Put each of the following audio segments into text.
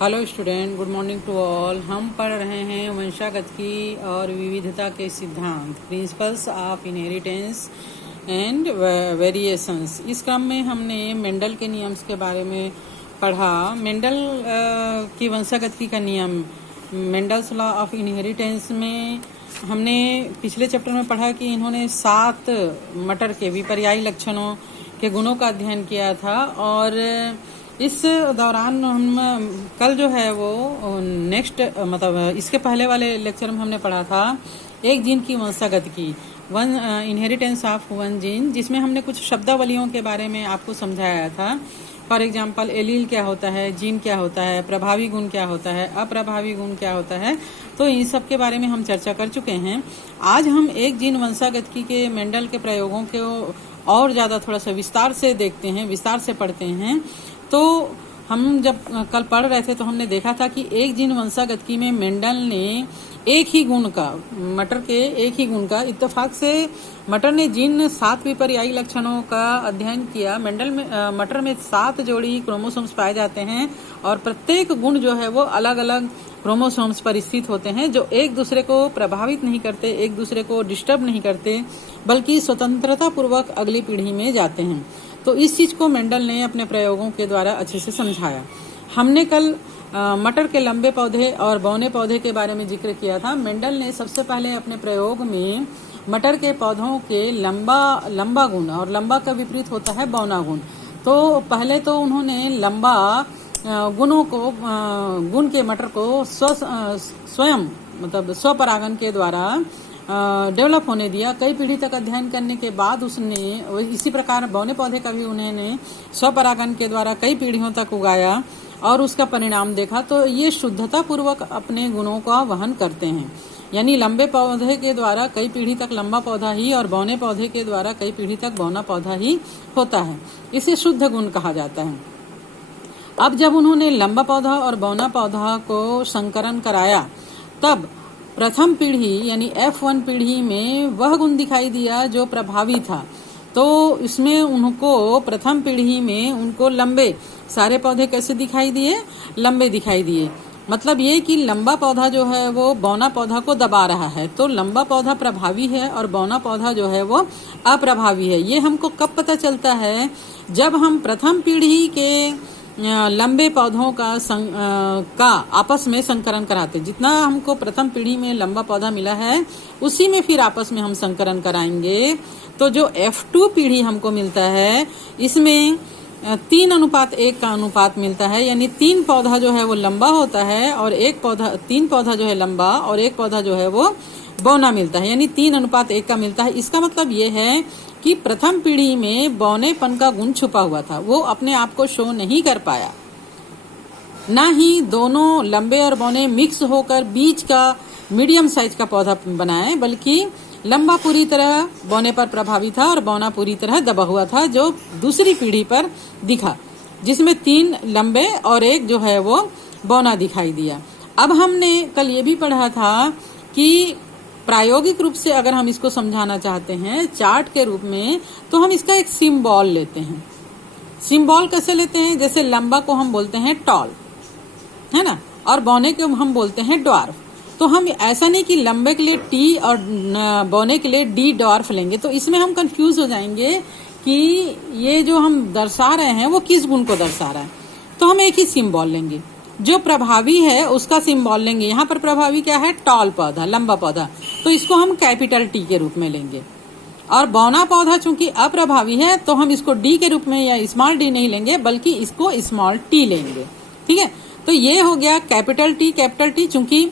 Hello student, good morning to all. हम पढ़ रहे हैं वंशागत की और विविधता के सिद्धांत, principles of inheritance and variations. इस क्रम में हमने मेंडल के नियम्स के बारे में पढ़ा। मेंडल की वंशागति का नियम, मेंडल्स लॉ ऑफ इनहेरिटेंस में हमने पिछले चैप्टर में पढ़ा कि इन्होंने 7 मटर के विपर्यायी लक्षणों के गुणों का अध्ययन किया था। और इस दौरान हम कल जो है वो नेक्स्ट मतलब इसके पहले वाले लेक्चर में हमने पढ़ा था एक जीन की वंशागति की, one inheritance of one gene, जिसमें हमने कुछ शब्दावलियों के बारे में आपको समझाया था। फॉर एग्जांपल, एलील क्या होता है, जीन क्या होता है, प्रभावी गुण क्या होता है, अप्रभावी गुण क्या होता है। तो इन सब के बारे में हम चर्चा कर चुके हैं। आज हम एक जीन वंशागति के मेंडल के प्रयोगों को और ज़्यादा थोड़ा सा विस्तार से देखते हैं, विस्तार से पढ़ते हैं। तो हम जब कल पढ़ रहे थे तो हमने देखा था कि एक जीन वंशागति में मेंडल ने एक ही गुण का, मटर के एक ही गुण का, इत्तेफाक से मटर ने जिन 7 विपर्यायी लक्षणों का अध्ययन किया, मेंडल में मटर में 7 जोड़ी क्रोमोसोम्स पाए जाते हैं और प्रत्येक गुण जो है वो अलग अलग क्रोमोसोम्स पर स्थित होते हैं, जो एक दूसरे को प्रभावित नहीं करते, एक दूसरे को डिस्टर्ब नहीं करते, बल्कि स्वतंत्रता पूर्वक अगली पीढ़ी में जाते हैं। तो इस चीज को मेंडल ने अपने प्रयोगों के द्वारा अच्छे से समझाया। हमने कल मटर के लंबे पौधे और बौने पौधे के बारे में जिक्र किया था। मेंडल ने सबसे पहले अपने प्रयोग में मटर के पौधों के लंबा गुण, और लंबा का विपरीत होता है बौना गुण। तो पहले तो उन्होंने लंबा गुणों को, गुण के मटर को स्वयं मतलब स्वपरागन के द्वारा डेवलप होने दिया। कई पीढ़ी तक अध्ययन करने के बाद उसने इसी प्रकार बौने पौधे का भी उन्होंने स्वपरागन के द्वारा कई पीढ़ियों तक उगाया और उसका परिणाम देखा। तो ये शुद्धता पूर्वक अपने गुणों का वहन करते हैं, यानी लंबे पौधे के द्वारा कई पीढ़ी तक लंबा पौधा ही और बौने पौधे के द्वारा कई पीढ़ी तक बौना पौधा ही होता है। इसे शुद्ध गुण कहा जाता है। अब जब उन्होंने लंबा पौधा और बौना पौधा को संकरण कराया, तब प्रथम पीढ़ी यानी F1 पीढ़ी में वह गुण दिखाई दिया जो प्रभावी था। तो इसमें उनको प्रथम पीढ़ी में उनको लंबे सारे पौधे कैसे दिखाई दिए, लंबे दिखाई दिए। मतलब ये कि लंबा पौधा जो है वो बौना पौधा को दबा रहा है, तो लंबा पौधा प्रभावी है और बौना पौधा जो है वो अप्रभावी है। ये हमको कब पता चलता है, जब हम प्रथम पीढ़ी के लंबे पौधों का आपस में संकरण कराते। जितना हमको प्रथम पीढ़ी में लंबा पौधा मिला है उसी में फिर आपस में हम संकरण कराएंगे। तो जो F2 पीढ़ी हमको मिलता है, इसमें 3:1 का अनुपात मिलता है, यानी 3 पौधा जो है वो लंबा होता है और 3 पौधा जो है लंबा और 1 पौधा जो है वो बौना मिलता है, यानी 3:1 का मिलता है। इसका मतलब ये है कि प्रथम पीढ़ी में बौनेपन का गुण छुपा हुआ था, वो अपने आप को शो नहीं कर पाया। ना ही दोनों लंबे और बौने मिक्स होकर बीच का मीडियम साइज का पौधा बनाए, बल्कि लंबा पूरी तरह बौने पर प्रभावी था और बौना पूरी तरह दबा हुआ था, जो दूसरी पीढ़ी पर दिखा, जिसमें 3 लंबे और 1 जो है वो बौना दिखाई दिया। अब हमने कल ये भी पढ़ा था कि प्रायोगिक रूप से अगर हम इसको समझाना चाहते हैं चार्ट के रूप में, तो हम इसका एक सिंबल लेते हैं। सिंबल कैसे लेते हैं? जैसे लंबा को हम बोलते हैं टॉल, है ना, और बौने को हम बोलते हैं ड्वार्फ। तो हम ऐसा नहीं कि लंबे के लिए टी और बौने के लिए डी ड्वार्फ लेंगे, तो इसमें हम कंफ्यूज हो जाएंगे कि ये जो हम दर्शा रहे हैं वो किस गुण को दर्शा रहा है। तो हम एक ही सिंबल लेंगे, जो प्रभावी है उसका सिंबल लेंगे। यहाँ पर प्रभावी क्या है? टॉल पौधा, लंबा पौधा, तो इसको हम कैपिटल टी के रूप में लेंगे। और बौना पौधा चूंकि अप्रभावी है तो हम इसको डी के रूप में या स्मॉल डी नहीं लेंगे, बल्कि इसको स्मॉल टी लेंगे। ठीक है, तो ये हो गया कैपिटल टी। चूंकि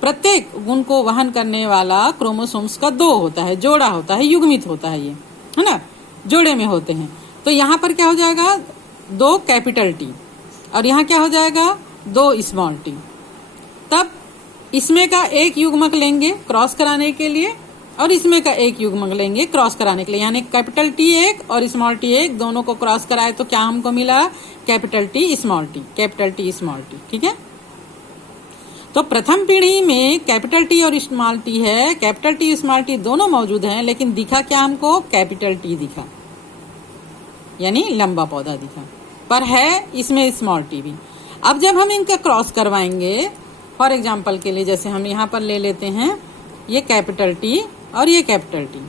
प्रत्येक गुण को वहन करने वाला क्रोमोसोम्स का 2 होता है, जोड़ा होता है, युग्मित होता है, ये है ना, जोड़े में होते हैं। तो यहाँ पर क्या हो जाएगा? 2 कैपिटल टी, और यहाँ क्या हो जाएगा? 2 स्मॉल टी। तब इसमें का एक युग्मक लेंगे क्रॉस कराने के लिए, और इसमें का एक युग्मक लेंगे क्रॉस कराने के लिए, यानी कैपिटल टी 1 और स्मॉल टी 1 दोनों को क्रॉस कराए तो क्या हमको मिला? Capital T small T, capital T small T. ठीक है, तो प्रथम पीढ़ी में कैपिटल टी और स्मॉल टी है, कैपिटल टी स्मॉल टी दोनों मौजूद हैं, लेकिन दिखा क्या हमको? कैपिटल टी दिखा, यानी लंबा पौधा दिखा, पर है इसमें स्मॉल टी भी। अब जब हम इनका क्रॉस करवाएंगे, फॉर एग्जाम्पल के लिए जैसे हम यहाँ पर ले लेते हैं ये कैपिटल टी और ये कैपिटल टी,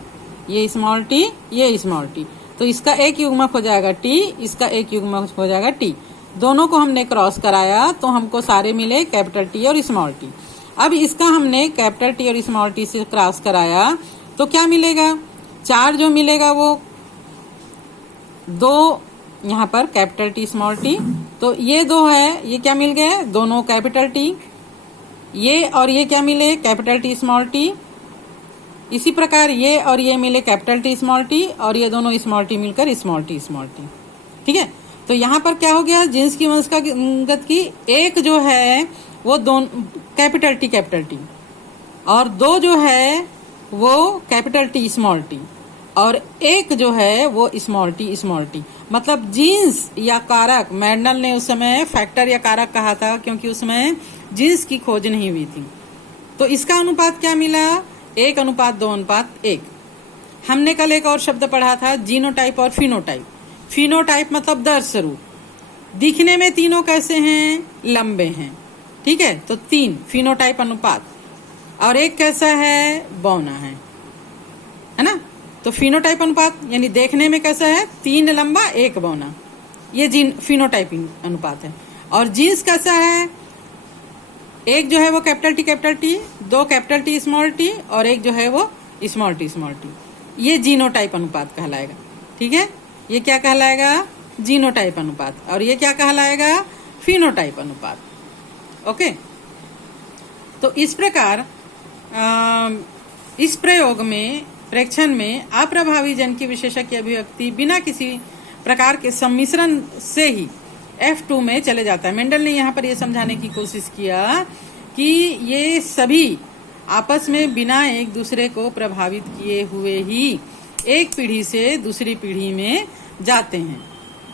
ये स्मॉल टी, ये स्मॉल टी, तो इसका एक युग्मक हो जाएगा टी, इसका एक युग्मक हो जाएगा टी। दोनों को हमने क्रॉस कराया तो हमको सारे मिले कैपिटल टी और स्मॉल टी। अब इसका हमने कैपिटल टी और स्मॉल टी से क्रॉस कराया तो क्या मिलेगा, 4 जो मिलेगा वो 2 यहाँ पर कैपिटल टी स्मॉल टी, तो ये 2 है, ये क्या मिल गया, दोनों कैपिटल टी। ये और ये क्या मिले, कैपिटल टी स्मॉल टी। इसी प्रकार ये और ये मिले कैपिटल टी स्मॉल टी, और ये दोनों स्मॉल टी मिलकर स्मॉल टी स्मॉल टी। ठीक है, तो यहाँ पर क्या हो गया, जिन्स की वंशगत की एक जो है वो दोनों कैपिटल टी और 2 जो है वो कैपिटल टी स्मॉल टी, और एक जो है वो स्मॉल टी। मतलब जीन्स या कारक, मैंडल ने उस समय फैक्टर या कारक कहा था क्योंकि उसमें जीन्स की खोज नहीं हुई थी। तो इसका अनुपात क्या मिला, 1:2:1। हमने कल एक और शब्द पढ़ा था, जीनोटाइप और फिनोटाइप। फिनोटाइप मतलब दर्श रूप, दिखने में तीनों कैसे हैं, लंबे हैं। ठीक है, तो 3 फिनोटाइप अनुपात, और एक कैसा है, बौना है ना। तो फिनोटाइप अनुपात यानी देखने में कैसा है, 3 लंबा 1 बौना, ये जीन फिनोटाइपिंग अनुपात है। और जीन्स कैसा है, एक जो है वो capital T, 2 capital T small T, और एक जो है वो स्मॉल टी। ये जीनोटाइप अनुपात कहलाएगा। ठीक है, ये क्या कहलाएगा, जीनोटाइप अनुपात, और ये क्या कहलाएगा, फिनोटाइप अनुपात। ओके, तो इस प्रकार इस प्रयोग में, प्रेक्षण में अप्रभावी जन की विशेषक की अभिव्यक्ति बिना किसी प्रकार के सम्मिश्रण से ही F2 में चले जाता है। मेंडल ने यहाँ पर यह समझाने की कोशिश किया कि ये सभी आपस में बिना एक दूसरे को प्रभावित किए हुए ही एक पीढ़ी से दूसरी पीढ़ी में जाते हैं।